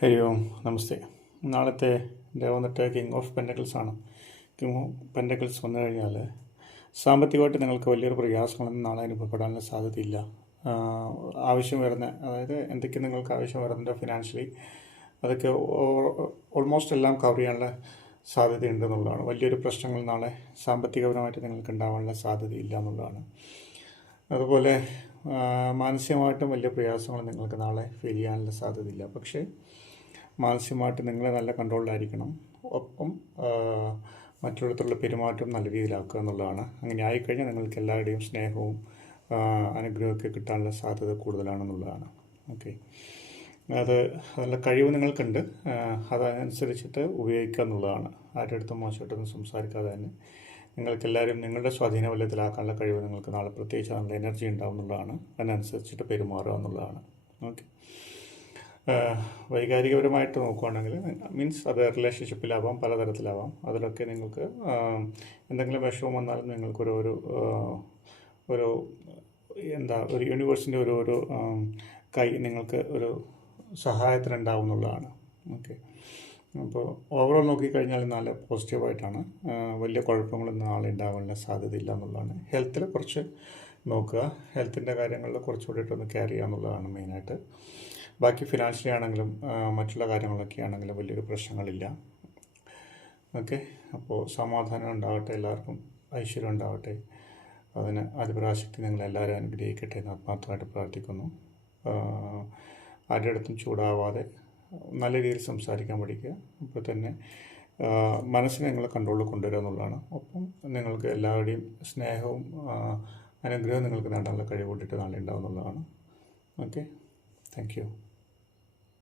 ഹരി ഓം നമസ്തേ. നാളത്തെ ഡേ വന്നിട്ട് king of pentacles ആണ്. കിങ് ഓഫ് പെൻറ്റക്കിൾസ് വന്നു കഴിഞ്ഞാൽ സാമ്പത്തികമായിട്ട് നിങ്ങൾക്ക് വലിയൊരു പ്രയാസങ്ങളൊന്നും നാളെ അനുഭവപ്പെടാനുള്ള സാധ്യതയില്ല. ആവശ്യം വരുന്ന, അതായത് എന്തൊക്കെ നിങ്ങൾക്ക് ആവശ്യം വരുന്നുണ്ടോ ഫിനാൻഷ്യലി, അതൊക്കെ ഓൾമോസ്റ്റ് എല്ലാം കവർ ചെയ്യാനുള്ള സാധ്യതയുണ്ട് എന്നുള്ളതാണ്. വലിയൊരു പ്രശ്നങ്ങൾ നാളെ സാമ്പത്തികപരമായിട്ട് നിങ്ങൾക്ക് ഉണ്ടാവാനുള്ള സാധ്യതയില്ല എന്നുള്ളതാണ്. അതുപോലെ മാനസികമായിട്ടും വലിയ പ്രയാസങ്ങൾ നിങ്ങൾക്ക് നാളെ ഫീൽ ചെയ്യാനുള്ള സാധ്യതയില്ല. പക്ഷേ മാനസികമായിട്ട് നിങ്ങൾ നല്ല കൺട്രോളിലായിരിക്കണം. ഒപ്പം മറ്റുള്ളവരുടെ പെരുമാറ്റം നല്ല രീതിയിലാക്കുക എന്നുള്ളതാണ്. അങ്ങനെ ആയിക്കഴിഞ്ഞാൽ നിങ്ങൾക്ക് എല്ലാവരുടെയും സ്നേഹവും അനുഗ്രഹമൊക്കെ കിട്ടാനുള്ള സാധ്യത കൂടുതലാണെന്നുള്ളതാണ്. ഓക്കെ, അത് നല്ല കഴിവ് നിങ്ങൾക്കുണ്ട്. അതനുസരിച്ചിട്ട് ഉപയോഗിക്കുക എന്നുള്ളതാണ്. ആരുടെ അടുത്തും മോശമായിട്ടൊന്നും സംസാരിക്കാതെ തന്നെ നിങ്ങൾക്കെല്ലാവരും നിങ്ങളുടെ സ്വാധീന വലയത്തിലാക്കാനുള്ള കഴിവ് നിങ്ങൾക്ക് നാളെ പ്രത്യേകിച്ച് നല്ല എനർജി ഉണ്ടാവും എന്നുള്ളതാണ്. അതിനനുസരിച്ചിട്ട് പെരുമാറുക എന്നുള്ളതാണ്. ഓക്കെ, വൈകാരികപരമായിട്ട് നോക്കുകയാണെങ്കിൽ മീൻസ് അത് റിലേഷൻഷിപ്പിലാവാം, പലതരത്തിലാവാം. അതിലൊക്കെ നിങ്ങൾക്ക് എന്തെങ്കിലും വിഷമം വന്നാലും നിങ്ങൾക്കൊരു ഒരു ഒരു യൂണിവേഴ്സിൻ്റെ ഒരു കൈ നിങ്ങൾക്ക് ഒരു സഹായത്തിനുണ്ടാവും എന്നുള്ളതാണ്. ഓക്കെ, അപ്പോൾ ഓവറോൾ നോക്കിക്കഴിഞ്ഞാൽ നല്ല പോസിറ്റീവായിട്ടാണ്. വലിയ കുഴപ്പങ്ങളൊന്നും നാളെ ഉണ്ടാകാനുള്ള സാധ്യതയില്ല എന്നുള്ളതാണ്. ഹെൽത്തിൽ കുറച്ച് നോക്കുക, ഹെൽത്തിൻ്റെ കാര്യങ്ങളിൽ കുറച്ചുകൂടിയിട്ടൊന്ന് കെയർ ചെയ്യുക എന്നുള്ളതാണ് മെയിനായിട്ട്. ബാക്കി ഫിനാൻഷ്യലി ആണെങ്കിലും മറ്റുള്ള കാര്യങ്ങളൊക്കെ ആണെങ്കിലും വലിയൊരു പ്രശ്നങ്ങളില്ല. ഓക്കെ, അപ്പോൾ സമാധാനം ഉണ്ടാവട്ടെ, എല്ലാവർക്കും ഐശ്വര്യം ഉണ്ടാവട്ടെ. അതിന് അതിപരാശക്തി നിങ്ങളെല്ലാവരും അനുഗ്രഹിക്കട്ടെ എന്ന് ആത്മാർത്ഥമായിട്ട് പ്രാർത്ഥിക്കുന്നു. ആരുടെ അടുത്തും ചൂടാവാതെ നല്ല രീതിയിൽ സംസാരിക്കാൻ പഠിക്കുക. അപ്പോൾ തന്നെ മനസ്സിനെ നിങ്ങൾ കൺട്രോളിൽ കൊണ്ടുവരിക എന്നുള്ളതാണ്. ഒപ്പം നിങ്ങൾക്ക് എല്ലാവരുടെയും സ്നേഹവും അനുഗ്രഹവും നിങ്ങൾക്ക് നേടാനുള്ള കഴിവ് കൊണ്ടിട്ട് നാളെ ഉണ്ടാവുന്നതാണ്. Okay, thank you.